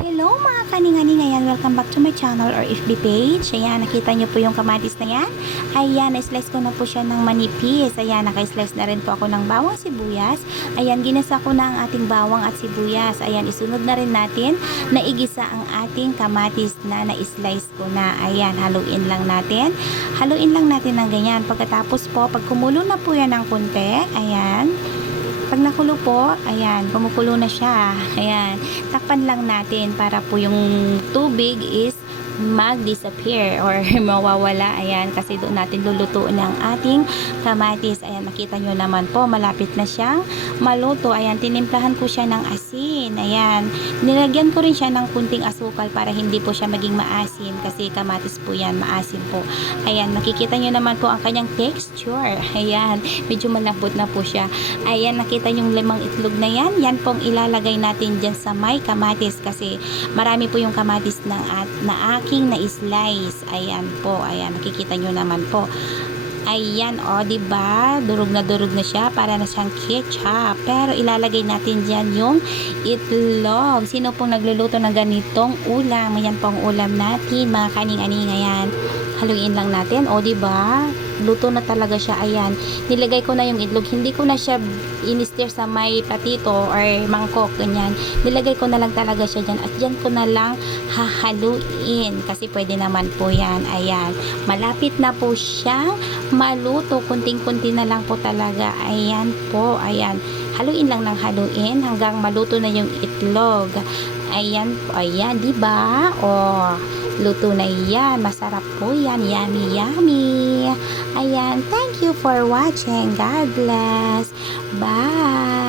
Hello mga kaning-aning, ayan, welcome back to my channel or FB page. Ayan, nakita nyo po yung kamatis na yan. Ayan, na-slice ko na po siya ng manipis. Ayan, naka-slice na rin po ako ng bawang sibuyas. Ayan, ginasa ko na ang ating bawang at sibuyas. Ayan, isunod na rin natin na igisa ang ating kamatis na na-slice ko na. Ayan, haluin lang natin. Haluin lang natin ng ganyan. Pagkatapos po, pag kumulo na po yan ng kunti, ayan, pag nakulo po, ayan, kumukulo na siya. Ayan, takpan lang natin para po yung tubig is mag-disappear or mawawala. Ayan, kasi doon natin lulutuin ang ating kamatis. Ayan, makita nyo naman po, malapit na siyang maluto. Ayan, tinimplahan ko siya ng asin. Ayan, nilagyan ko rin siya ng kunting asukal para hindi po siya maging maasim kasi kamatis po yan, maasim po. Ayan, makikita nyo naman po ang kanyang texture. Ayan, medyo malambot na po siya. Ayan, nakita yung limang itlog na yan. Yan pong ilalagay natin dyan sa may kamatis kasi marami po yung kamatis na aking na-slice. Ayan po, ayan, nakikita nyo naman po. Ayan, o, diba? Durog na siya, para na siyang ketchup. Pero ilalagay natin dyan yung itlog. Sino pong nagluluto ng ganitong ulam? Ayan pong ulam natin, mga kaning-aning. Ayan, haluin lang natin, o, diba? Luto na talaga siya. Ayan, nilagay ko na yung itlog. Hindi ko na siya in-stir sa may platito or mangkok, ganyan. Nilagay ko na lang talaga siya dyan. At dyan ko na lang hahaluin. Kasi pwede naman po yan. Ayan, malapit na po siyang maluto. Kunting-kunti na lang po talaga. Ayan po, ayan. Haluin lang ng haluin hanggang maluto na yung itlog. Ayan po, ayan, diba? O, luto na yan. Masarap po yan. Yummy, yummy. Ayan, thank you for watching. God bless. Bye.